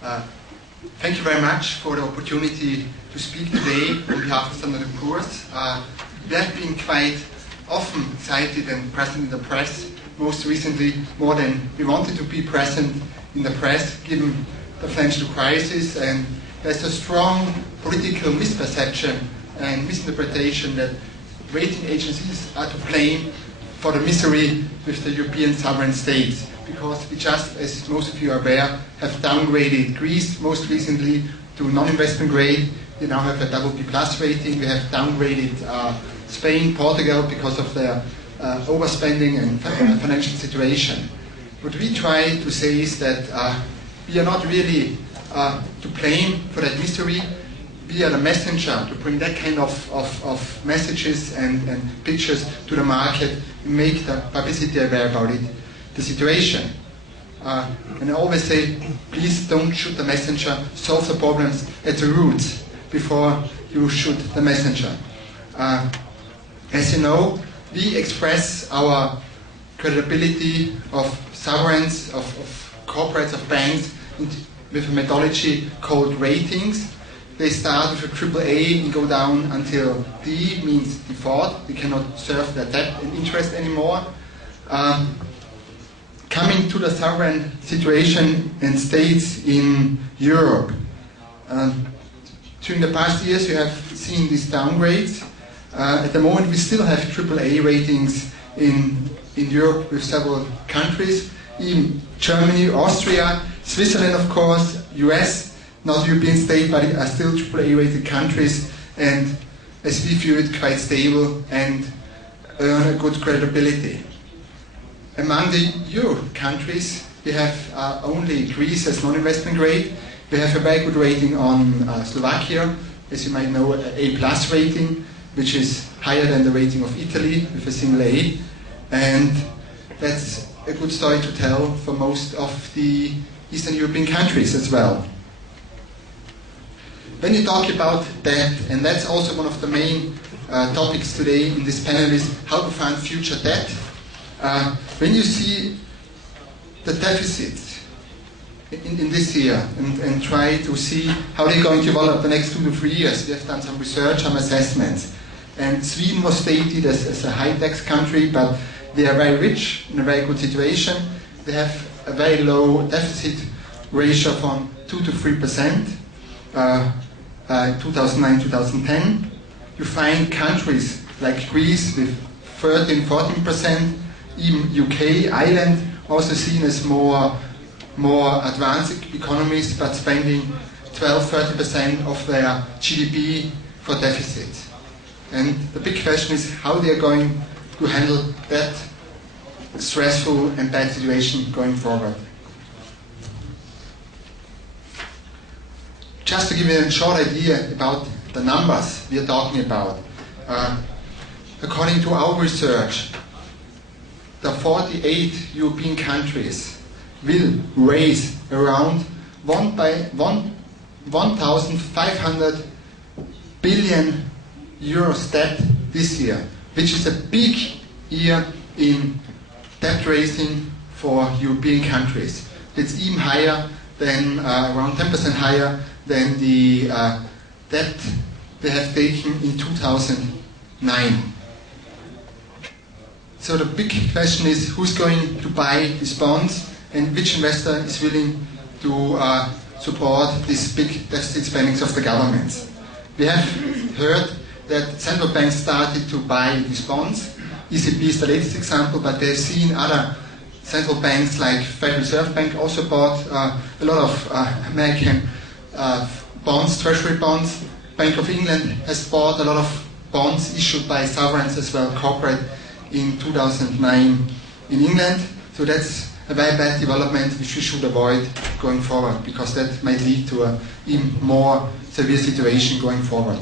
Thank you very much for the opportunity to speak today on behalf of Standard & Poor's. We have been quite often cited and present in the press, most recently more than we wanted to be present in the press given the financial crisis, and there's a strong political misperception and misinterpretation that rating agencies are to blame for the misery with the European sovereign states, because we just, as most of you are aware, have downgraded Greece most recently to non-investment grade. We now have a BB+ rating. We have downgraded Spain, Portugal because of their overspending and financial situation. What we try to say is that we are not really to blame for that misery. We are the messenger to bring that kind of messages and pictures to the market and make the publicity aware about it, the situation. And I always say, please don't shoot the messenger, solve the problems at the roots before you shoot the messenger. As you know, we express our credibility of sovereigns, of corporates, of banks with a methodology called ratings. They start with a AAA and go down until D, means default. They cannot serve their debt and interest anymore. Coming to the sovereign situation and states in Europe. During the past years, you have seen these downgrades. At the moment, we still have AAA ratings in Europe with several countries, even Germany, Austria, Switzerland, of course, US, not European state, but are still AAA rated countries, and as we view it, quite stable and earn a good credibility. Among the Euro countries, we have only Greece as non-investment grade. We have a very good rating on Slovakia, as you might know, an A+ rating, which is higher than the rating of Italy with a single A, and that's a good story to tell for most of the Eastern European countries as well. When you talk about debt, and that's also one of the main topics today in this panel, is how to fund future debt. When you see the deficits in this year and try to see how they're going to develop the next 2 to 3 years, we have done some research, some assessments. And Sweden was stated as a high-tax country, but they are very rich, in a very good situation. They have a very low deficit ratio from 2 to 3%, 2009-2010. You find countries like Greece with 13-14%, even UK, Ireland, also seen as more advanced economies, but spending 12-30% of their GDP for deficits. And the big question is how they are going to handle that stressful and bad situation going forward. Just to give you a short idea about the numbers we are talking about, according to our research, the 48 European countries will raise around 1,500 billion euros debt this year, which is a big year in debt raising for European countries. It's even higher than, around 10% higher than the debt they have taken in 2009. So the big question is who's going to buy these bonds and which investor is willing to support these big deficit spendings of the governments. We have heard that central banks started to buy these bonds. ECB is the latest example, but they've seen other central banks like Federal Reserve Bank also bought a lot of American bonds, treasury bonds. Bank of England has bought a lot of bonds issued by sovereigns as well, corporate, in 2009 in England. So that's a very bad development which we should avoid going forward, because that might lead to an even more severe situation going forward.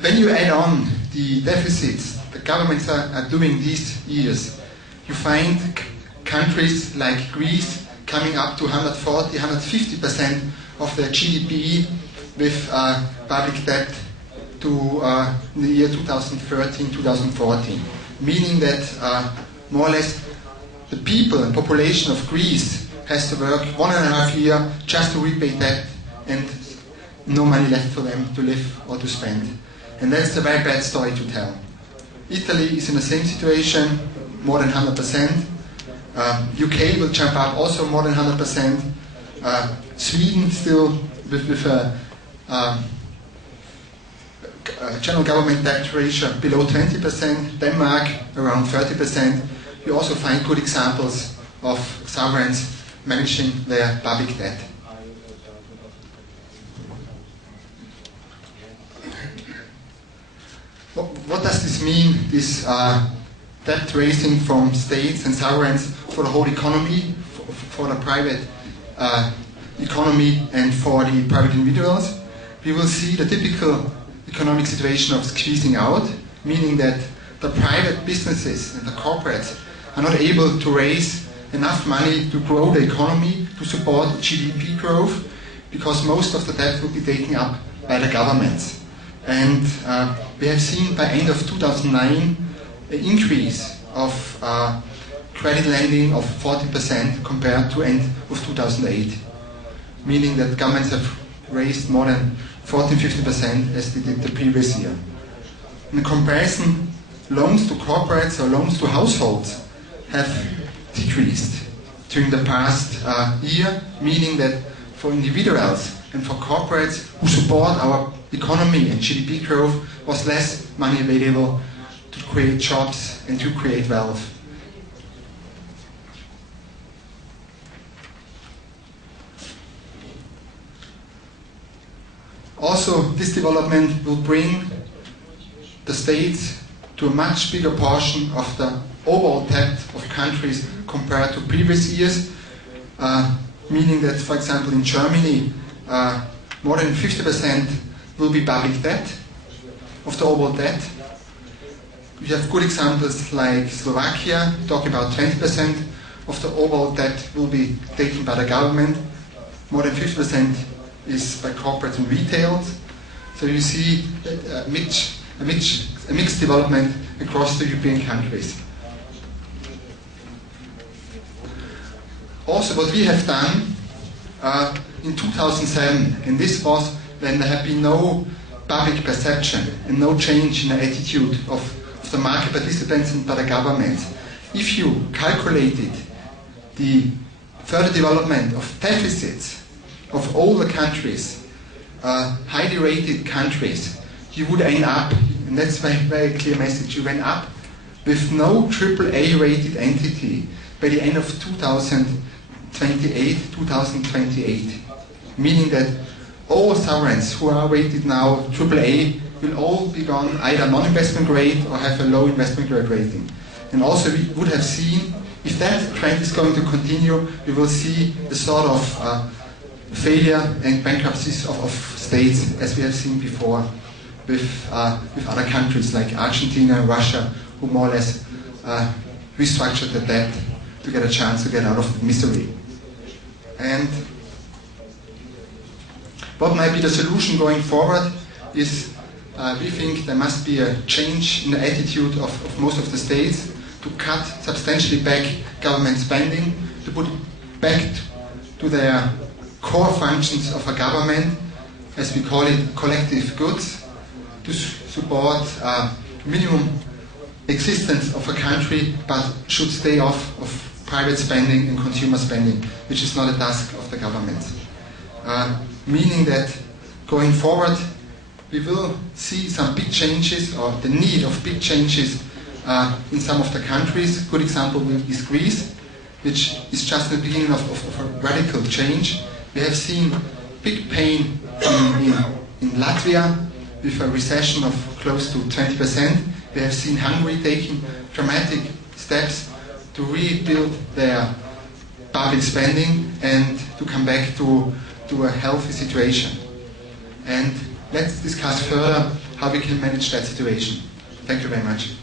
When you add on the deficits the governments are doing these years, you find countries like Greece coming up to 140-150% of their GDP with public debt to in the year 2013-2014, meaning that more or less the people and population of Greece has to work 1.5 years just to repay debt and no money left for them to live or to spend. And that's a very bad story to tell. Italy is in the same situation, more than 100%. UK will jump up also more than 100%. Sweden still with a general government debt ratio below 20%. Denmark around 30%. You also find good examples of sovereigns managing their public debt. What does this mean, this debt raising from states and sovereigns for the whole economy, for the private economy and for the private individuals? We will see the typical economic situation of squeezing out, meaning that the private businesses and the corporates are not able to raise enough money to grow the economy, to support GDP growth, because most of the debt will be taken up by the governments. And we have seen by end of 2009 an increase of credit lending of 40% compared to end of 2008, meaning that governments have raised more than 14-15% as they did the previous year. In comparison, loans to corporates or loans to households have decreased during the past year, meaning that for individuals and for corporates who support our economy and GDP growth was less money available to create jobs and to create wealth. Also, this development will bring the states to a much bigger portion of the overall debt of countries compared to previous years, meaning that, for example, in Germany, more than 50% will be public debt of the overall debt. We have good examples like Slovakia, talking about 20% of the overall debt will be taken by the government. More than 50% is by corporates and retail. So you see a mixed development across the European countries. Also, what we have done in 2007, and this was when there had been no public perception and no change in the attitude of the market participants and by the government. If you calculated the further development of deficits of all the countries, highly rated countries, you would end up, and that's a very clear message, you went up with no AAA rated entity by the end of 2028, meaning that all sovereigns who are rated now AAA will all be gone either non-investment grade or have a low investment grade rating. And also we would have seen, if that trend is going to continue, we will see a sort of failure and bankruptcies of states as we have seen before with other countries like Argentina and Russia, who more or less restructured the debt to get a chance to get out of misery. And what might be the solution going forward is we think there must be a change in the attitude of most of the states to cut substantially back government spending, to put it back to their core functions of a government, as we call it, collective goods, to support minimum existence of a country, but should stay off of private spending and consumer spending, which is not a task of the government. Meaning that going forward, we will see some big changes, or the need of big changes in some of the countries. Good example is Greece, which is just the beginning of a radical change. We have seen big pain in Latvia with a recession of close to 20%. We have seen Hungary taking dramatic steps to rebuild their public spending and to come back to a healthy situation. And let's discuss further how we can manage that situation. Thank you very much.